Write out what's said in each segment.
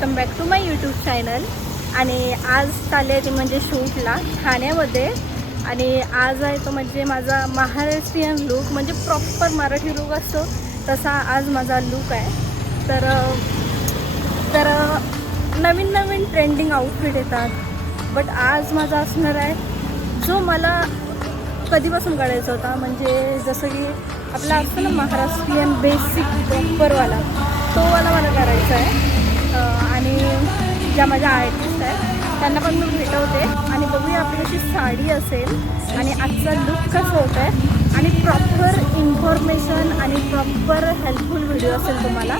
Welcome back to my YouTube channel. आणि आज चालले आहे ते म्हणजे शूटला ठाण्यामध्ये. आणि आज आहे तो म्हणजे माझा महाराष्ट्रीयन लूक, म्हणजे प्रॉपर मराठी लूक असतो तसा आज माझा लूक आहे. तर नवीन नवीन ट्रेंडिंग आउटफिट येतात, बट आज माझा असणार आहे जो मला कधीपासून काढायचा होता. म्हणजे जसं की आपला असतो ना महाराष्ट्रीयन बेसिक प्रॉपरवाला, तो वाला मला करायचा आहे. आणि ज्या माझ्या आर्टिस्ट आहेत त्यांना पण मी भेटवते आणि बघूया आपली अशी साडी असेल आणि आजचा लुक कसं होतं आहे. आणि प्रॉपर इन्फॉर्मेशन आणि प्रॉपर हेल्पफुल व्हिडिओ असेल तुम्हाला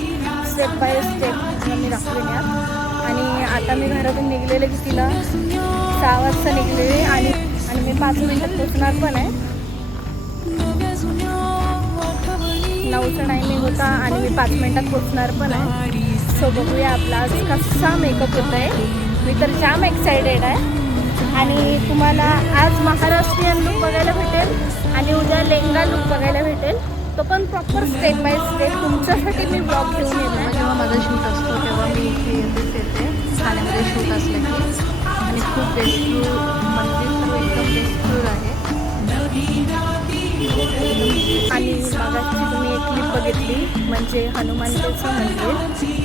स्टेप बाय स्टेप मी दाखवेन यात. आणि आता मी घरातून निघलेले की तिला 6 वाजता निघलेले आणि मी 5 मिनिटात पोचणार पण आहे. 9चा टायमिंग होता आणि मी 5 मिनिटात पोचणार पण आहे. सो बघूया आपला आज कसा मेकअप होत आहे. मी तर जाम एक्सायटेड आहे. आणि तुम्हाला आज महाराष्ट्रीयन लुक बघायला भेटेल आणि उद्या लेहंगा लुक बघायला भेटेल. तो पण प्रॉपर स्टेप बाय स्टेप तुमच्यासाठी मी ब्लॉग घेऊन येत आहे. जेव्हा माझा शूट असतो तेव्हा मी इथे येते ठाण्यामध्ये शूट असलं की. आणि खूप बेस्टफुल मंदिर सर्व एकदम बेस्टफुल आहे. आणि मागाची तुम्ही एक क्लिप बघितली म्हणजे हनुमानचं मंदिर.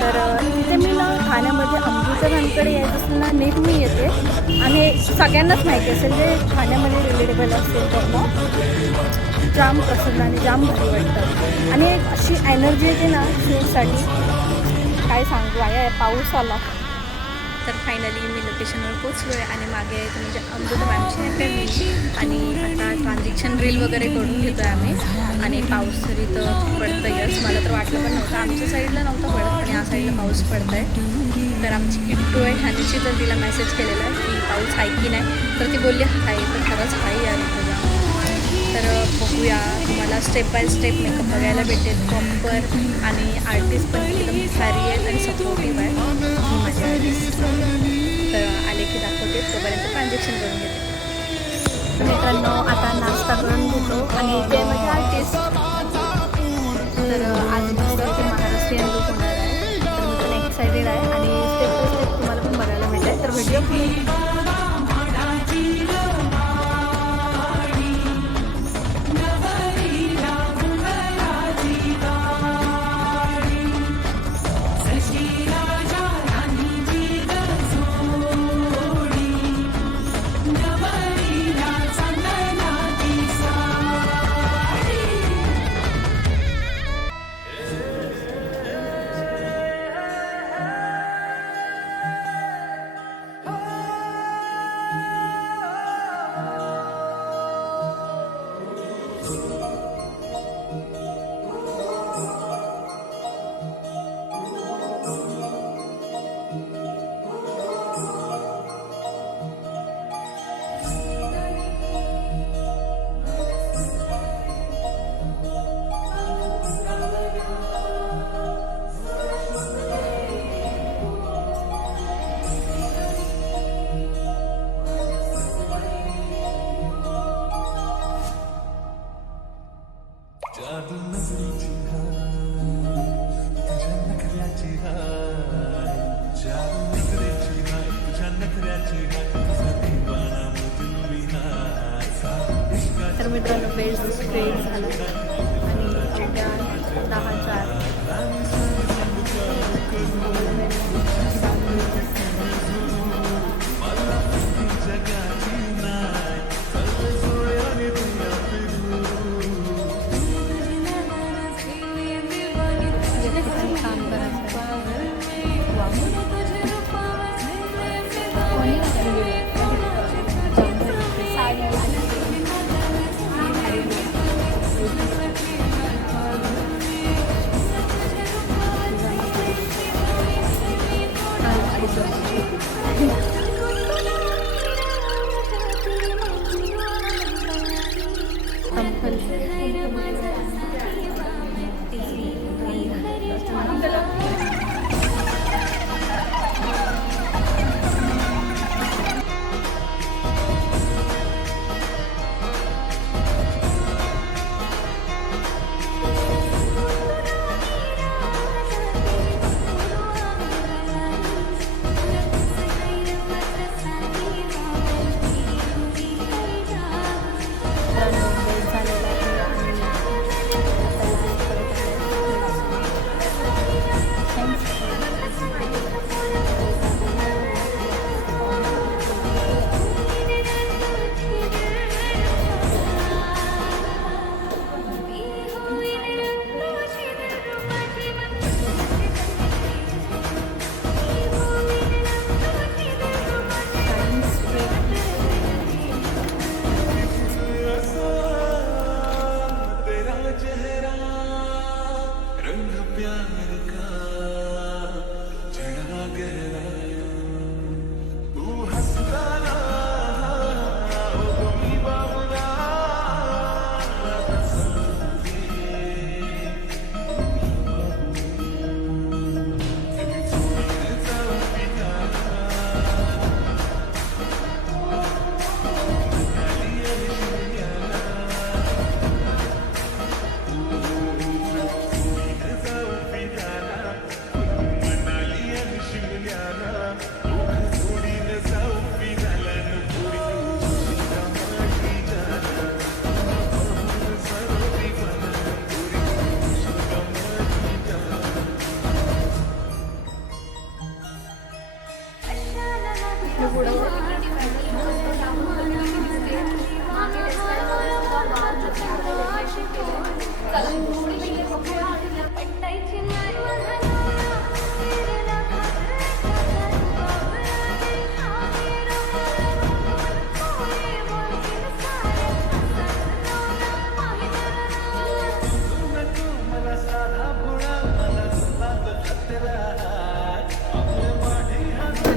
तर तिथे मी ना ठाण्यामध्ये अमृतधामकडे यायचं असेल ना नेहमी येते. आणि सगळ्यांनाच माहिती असेल जे ठाण्यामध्ये रिलेटेबल असेल तर मग जाम प्रसन्न आणि जाम भारी वाटतं. आणि एक अशी एनर्जी येते ना शूटसाठी, काय सांगू. आहे पाऊस आला. तर फायनली मी लोकेशनवर पोचलो आहे आणि मागे आहे म्हणजे अमृत मॅमची अकॅडमी. आणि आता ट्रान्झॅक्शन रील वगैरे करून घेतो आहे आम्ही. आणि पाऊस तरी तर पडतं आहेच. मला तर वाटलं पण नव्हतं, आमच्या साईडला नव्हतं पडत पण या साईडला पाऊस पडत आहे. तर आमची किट्टू आहे ठाण्याची, तर तिला मेसेज केलेला आहे की पाऊस आहे की नाही. तर ती बोलली हाय, तर खरंच हाय यार तुझा. तर बघूया, तुम्हाला स्टेप बाय स्टेप मेकअप बघायला भेटेल प्रॉपर. आणि आर्टिस्ट पण एकदम भारी आहेत आणि सपोर्टिव्ह आहे ही माझी आर्टिस्ट. तर आले की दाखवते, तोपर्यंत ट्रान्झॅक्शन करून घेते. मित्रांनो आता नाश्ता करून घेतो आणि ते माझे आर्टिस्ट. तर आज मस्त ते महाराष्ट्रीयन लुक होणार आहे. तर मी पण एक्सायटेड आहे आणि स्टेप बाय स्टेप तुम्हाला पण बघायला भेटेल. तर व्हिडिओ तर मित्रांनो बेस्ट स्ट्रेट झाला आणि उद्या 10-4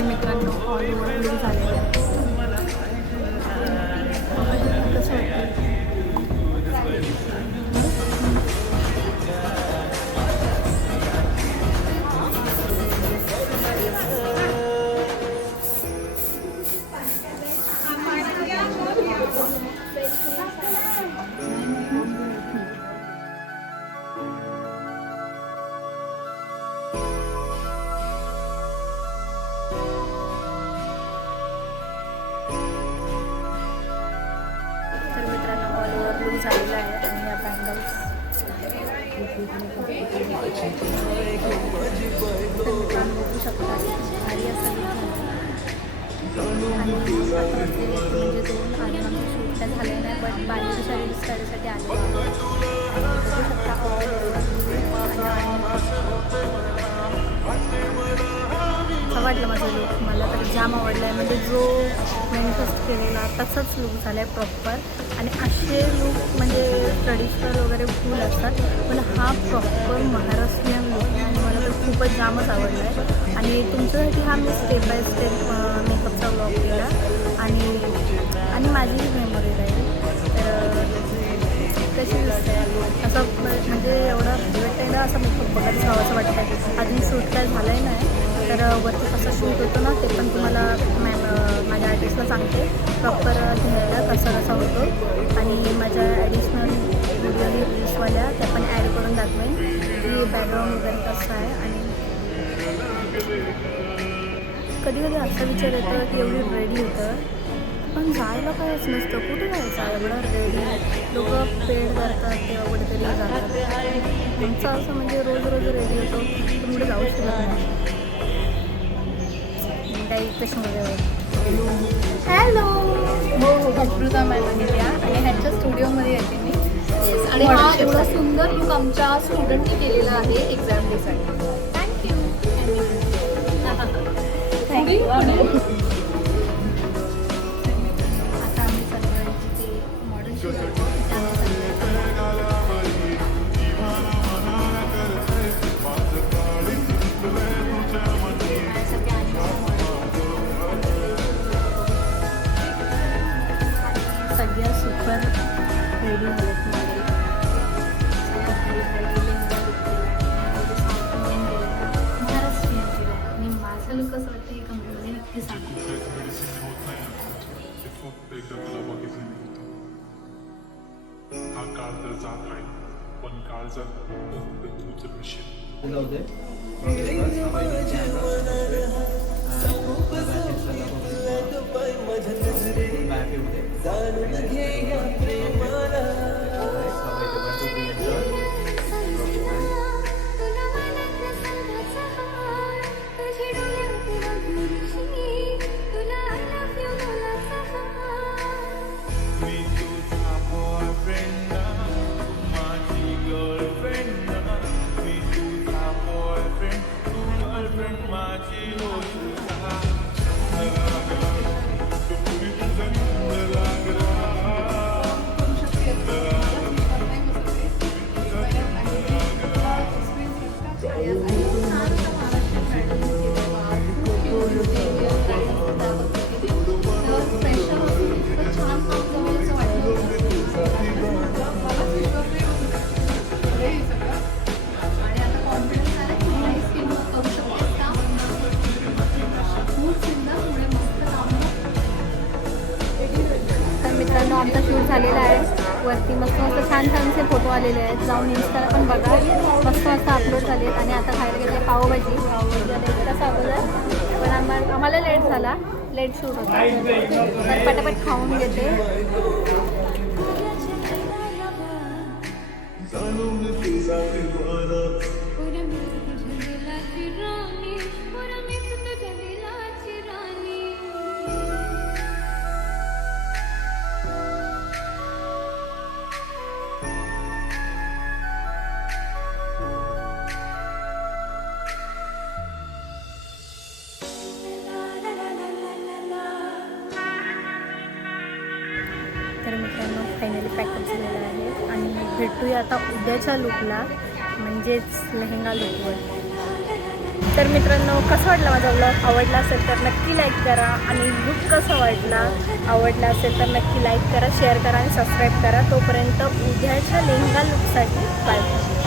मित्रांनो ऑल ओव्हर लुक झालेलं आहे. कसं वाटतं? तर मित्रांनो ऑल ओव्हर लुक झालेला आहे आणि या बँगल्स मित्रांनो बघू शकता भारी असं look झालं. आणि आता म्हणजे 2 अजून आमचे शूट काय झाले नाही बट बाहेरच्या रील्स काढण्यासाठी आले बघू शकता ऑल ओव्हर वाटलं माझं लुक. मला तर जाम आवडलं आहे. म्हणजे जो मॅनिफेस्ट केलेला तसंच लुक झाला आहे प्रॉपर. आणि असे लुक म्हणजे ट्रेडिशनल वगैरे फुल असतात पण हा प्रॉपर महाराष्ट्रीयन लुक आहे आणि मला तर खूपच जामच आवडला आहे. आणि तुमच्यासाठी हा मी स्टेप बाय स्टेप मेकअपचा व्लॉग केला आणि माझी मेमरी राहील. तर कशी दिसते असं म्हणजे एवढं भेटतं असं मेकअप बघायला हवंसं वाटतं आहे. अजून शूट काय झालं आहे नाही तर वरती कसं शूट होतं ना ते पण तुम्हाला माझ्या आर्टिस्टला सांगते प्रॉपर घ्यायला कसं होतो. आणि माझ्या ॲडिशनल व्हिडिओ रील्सवाल्या त्या पण ॲड करून दाखवेन की बॅकग्राऊंड वगैरे कसं आहे. आणि कधी कधी असा विचार येतो की एवढी रेडी होतं पण जायला काहीच नसतं. कुठे जायचं एवढं रेडी लोक पेड करतात तेव्हा कुठेतरी जातात. आमचं असं म्हणजे रोज रोज रेडी होतो पण कुठे जाऊ शकत नाही. हॅलो हो भटृता मॅम या आणि ह्यांच्या स्टुडिओमध्ये येते मी. आणि हा एवढा सुंदर लुक आमच्या स्टुडंटने केलेला आहे एक्झाम डेसाठी. थँक्यू. आता आम्ही चाललो तिथे मॉडेल शूट सगळ्या सुपर रेडी झालेत मॉडेल. महाराष्ट्रीयन केलं आणि माझं लुक कसं वाटतं हे कंपनीने नक्की सांगा. हा काळ तर जात आहे पण काळ जात विषय आमचा शूट झालेला आहे. वरती मस्त मस्त छान छानसे फोटो आलेले आहेत. जाऊन इंस्टाला पण बघा. मस्त मस्त अपलोड झाले आहेत. आणि आता खायला घेतले पावभाजी तसा अगोदर पण आम्हाला लेट झाला. लेट शूट होता तर पटापट खाऊन घेते. भेटूया आता उद्याच्या लुकला, म्हणजेच लेहेंगा लुकवर. तर मित्रांनो, कसा वाटला माझा व्लॉग? आवडला असेल तर नक्की लाईक करा, आणि लुक कसा वाटला आवडला असेल तर नक्की लाईक करा, शेअर करा आणि सबस्क्राईब करा. तोपर्यंत उद्याच्या लेहेंगा लुकसाठी बाय.